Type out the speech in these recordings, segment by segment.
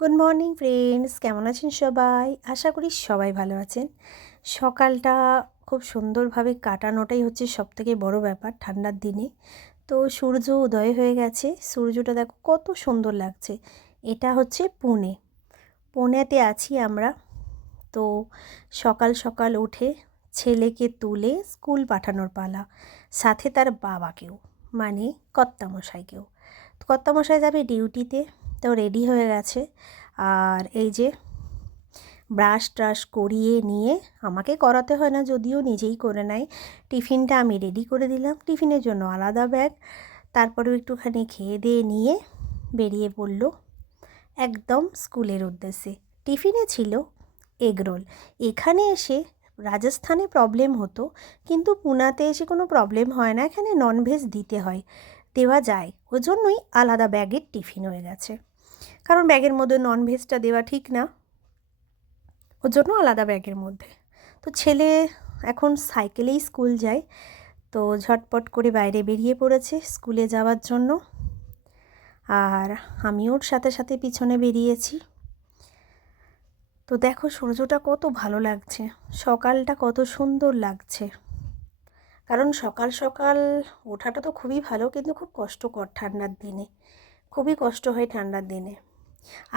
Good morning friends, কেমন আছেন সবাই? আশা করি সবাই ভালো আছেন। সকালটা খুব সুন্দরভাবে কাটানোটাই হচ্ছে সবথেকে বড় ব্যাপার ঠান্ডার দিনে। তো সূর্য উদয় হয়ে গেছে, সূর্যটা দেখো কত সুন্দর লাগছে। এটা হচ্ছে পুনে। পুনেতে আছি আমরা। তো সকাল সকাল উঠে ছেলেকে তুলে স্কুল পাঠানোর পালা, সাথে তার বাবাকেও, মানে কর্তামশাইকেও। তো কর্তামশাই যাবে ডিউটিতে, তো রেডি হয়ে গেছে। আর এই যে ব্রাশ ট্রাশ করিয়ে নিয়ে, আমাকে করাতে হয় না যদিও, নিজেই করে নেয়। টিফিনটা আমি রেডি করে দিলাম, টিফিনের জন্য আলাদা ব্যাগ। তারপরেও একটুখানি খেয়ে দিয়ে নিয়ে বেরিয়ে পড়ল একদম স্কুলের উদ্দেশ্যে। টিফিনে ছিল এগরোল। এখানে এসে রাজস্থানে প্রবলেম হতো, কিন্তু পুনাতে এসে কোনো প্রবলেম হয় না, এখানে ননভেজ দিতে হয়, দেওয়া যায়, ওই জন্যই আলাদা ব্যাগের টিফিন হয়ে গেছে। কারণ ব্যাগের মধ্যে ননভেজটা দেওয়া ঠিক না, ওর জন্য আলাদা ব্যাগের মধ্যে। তো ছেলে এখন সাইকেলেই স্কুল যায়, তো ঝটপট করে বাইরে বেরিয়ে পড়েছে স্কুলে যাওয়ার জন্য। আর আমি ওর সাথে সাথে পিছনে বেরিয়েছি। তো দেখো সূর্যটা কত ভালো লাগছে, সকালটা কত সুন্দর লাগছে। কারণ সকাল সকাল ওঠাটা তো খুবই ভালো, কিন্তু খুব কষ্টকর ঠান্ডার দিনে, খুবই কষ্ট হয় ঠান্ডার দিনে।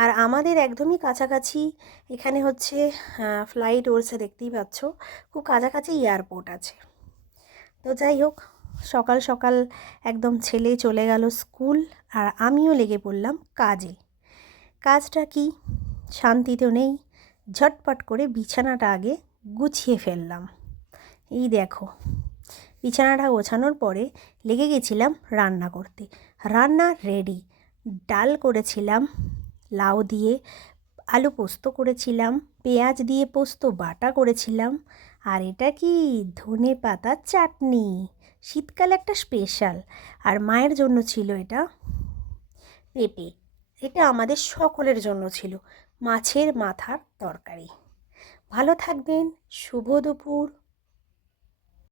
আর আমাদের একদমই কাছাকাছি এখানে হচ্ছে ফ্লাইট ওড়ছে, দেখতেই পাচ্ছ, খুব কাছাকাছি এয়ারপোর্ট আছে। তো যাই হোক, সকাল সকাল একদম ছেলে চলে গেল স্কুল, আর আমিও লেগে পড়লাম কাজে। কাজটা কি, শান্তি তো নেই। ঝটপট করে বিছানাটা আগে গুছিয়ে ফেললাম। এই দেখো, বিছানাটা গোছানোর পরে লেগে গেছিলাম রান্না করতে। রান্না রেডি, ডাল করেছিলাম লাউ দিয়ে, আলু পোস্ত করেছিলাম, পেঁয়াজ দিয়ে পোস্ত বাটা করেছিলাম, আর এটা কি, ধনে পাতার চাটনি, শীতকালে একটা স্পেশাল। আর মায়ের জন্য ছিল এটা পেঁপে। এটা আমাদের সকলের জন্য ছিল মাছের মাথার তরকারি। ভালো থাকবেন, শুভ দুপুর।